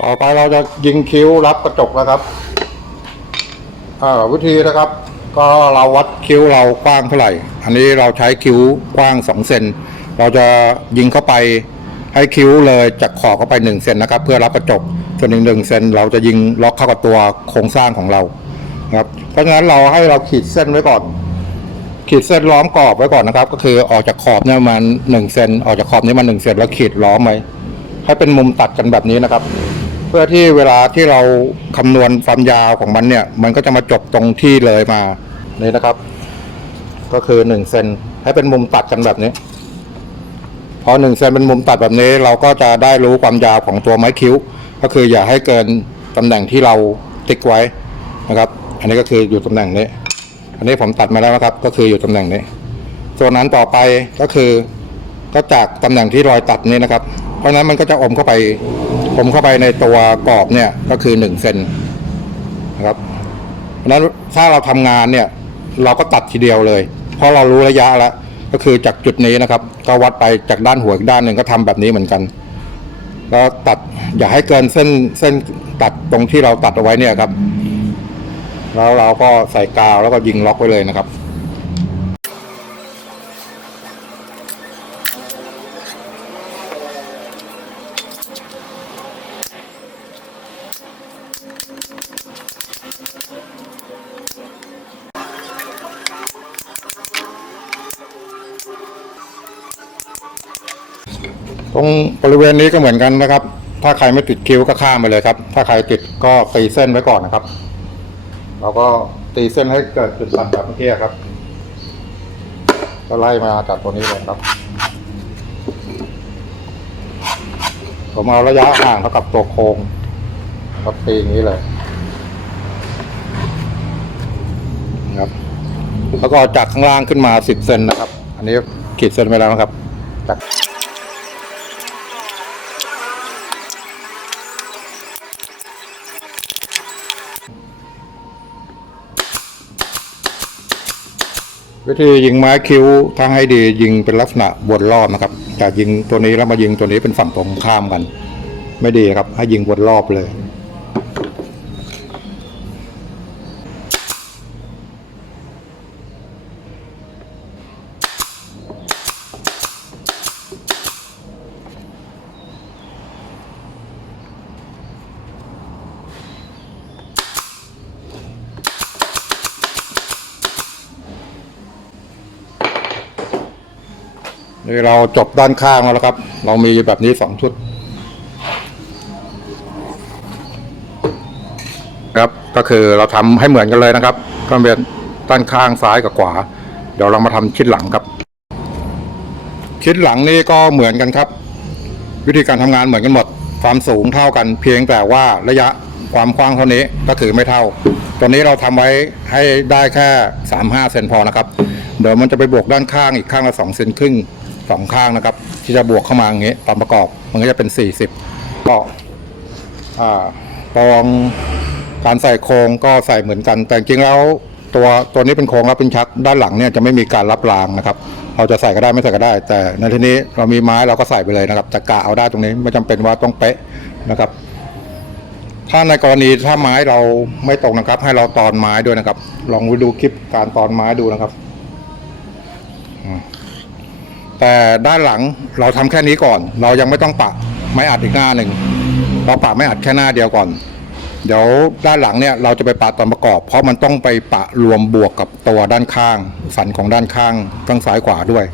ต่อไปเราจะยิงคิ้วรับกระจกแล้วครับอ่าวิธีนะครับ ก็เราวัดคิ้วเรากว้างเท่าไหร่ อันนี้เราใช้คิ้วกว้าง2เซนเราจะยิงเข้าไปให้คิ้วเลยจากขอบเข้าไป1เซนนะครับ เพื่อรับกระจกส่วนอีกหนึ่งเซนเราจะยิงล็อกเข้ากับตัวโครงสร้างของเรานะครับเพราะฉะนั้นเราให้เราขีดเส้นไว้ก่อน ขีดเส้นล้อมกรอบไว้ก่อนนะครับ ก็คือออกจากขอบเนี่ยมาณหนึ่งเซนออกจากขอบนี้มาหนึ่งเซนแล้วขีดล้อมไว้ให้เป็นมุมตัดกันแบบนี้นะครับ พื่อที่เวลาที่เราคำนวณความยาวของมันเนี่ย มันก็จะมาจบตรงที่เลยมานี่นะครับ ก็คือหนึ่งเซนให้เป็นมุมตัดกันแบบนี้ พอหนึ่งเซนเป็นมุมตัดแบบนี้ เราก็จะได้รู้ความยาวของตัวไม้คิ้ว ก็คืออย่าให้เกินตำแหน่งที่เราติ๊กไว้นะครับ อันนี้ก็คืออยู่ตำแหน่งนี้ อันนี้ผมตัดมาแล้วนะครับ ก็คืออยู่ตำแหน่งนี้ ส่วนนั้นต่อไปก็คือก็จากตำแหน่งที่รอยตัดนี้นะครับ ราะนั้นมันก็จะอมเข้าไป อมเข้าไปในตัวกรอบเนี่ยก็คือหนึ่งเซนนะครับเพราะนั้นถ้าเราทำงานเนี่ย เราก็ตัดทีเดียวเลย เพราะเรารู้ระยะแล้วก็คือจากจุดนี้นะครับ ก็วัดไปจากด้านหัวอีกด้านหนึ่งก็ทำแบบนี้เหมือนกัน แล้วตัดอย่าให้เกินเส้นเส้นตัดตรงที่เราตัดเอาไว้เนี่ยครับ แล้วเราก็ใส่กาวแล้วก็ยิงล็อกไว้เลยนะครับ ตรงบริเวณนี้ก็เหมือนกันนะครับ ถ้าใครไม่ติดคิ้วก็ข้ามไปเลยครับ ถ้าใครติดก็ตีเส้นไว้ก่อนนะครับ เราก็ตีเส้นให้เกิดจุดตัดแบบเมื่อกี้ครับ ก็ไล่มาจากตัวนี้เลยครับ ผมเอาระยะห่างเท่ากับตัวโครงครับตีอย่างนี้เลยนะครับแล้วก็จากข้างล่างขึ้นมาสิบเซนนะครับ อันนี้ขีดเส้นไปแล้วนะครับ วิธียิงไม้คิ้วถ้าให้ดียิงเป็นลักษณะวนรอบนะครับจากยิงตัวนี้แล้วมายิงตัวนี้เป็นฝั่งตรงข้ามกัน ไม่ดีครับ ให้ยิงวนรอบเลย นี่เราจบด้านข้างแล้วครับ เรามีแบบนี้สองชุด ครับก็คือเราทำให้เหมือนกันเลยนะครับก็เป็นด้านข้างซ้ายกับขวา เดี๋ยวเรามาทำชิดหลังครับ ชิดหลังนี่ก็เหมือนกันครับ วิธีการทำงานเหมือนกันหมด ความสูงเท่ากันเพียงแต่ว่าระยะความกว้างเท่านี้ก็คือไม่เท่าตัวนี้เราทำไว้ให้ได้แค่ 3-5 เซนพอนะครับ เดี๋ยวมันจะไปบวกด้านข้างอีกข้างละ 2 เซนครึ่ง สองข้างนะครับ ที่จะบวกเข้ามาอย่างเงี้ยตามประกอบมันก็จะเป็น 40ก็อ่าตองการใส่โครงก็ใส่เหมือนกัน แต่จริงๆแล้วตัวตัวนี้เป็นโครงรับเป็นชักด้านหลังเนี่ยจะไม่มีการรับรางนะครับ เราจะใส่ก็ได้ไม่ใส่ก็ได้ แต่ในที่นี้เรามีไม้เราก็ใส่ไปเลยนะครับจะกะเอาได้ตรงนี้ไม่จำเป็นว่าต้องเป๊ะนะครับ ถ้าในกรณีถ้าไม้เราไม่ตรงนะครับ ให้เราตอนไม้ด้วยนะครับ ลองไปดูคลิปการตอนไม้ดูนะครับ แต่ด้านหลังเราทำแค่นี้ก่อน เรายังไม่ต้องปะไม้อัดอีกหน้าหนึ่งเราปะไม้อัดแค่หน้าเดียวก่อน เดี๋ยวด้านหลังเนี่ยเราจะไปปะตอนประกอบ เพราะมันต้องไปปะรวมบวกกับตัวด้านข้าง สันของด้านข้างทั้งซ้ายขวาด้วย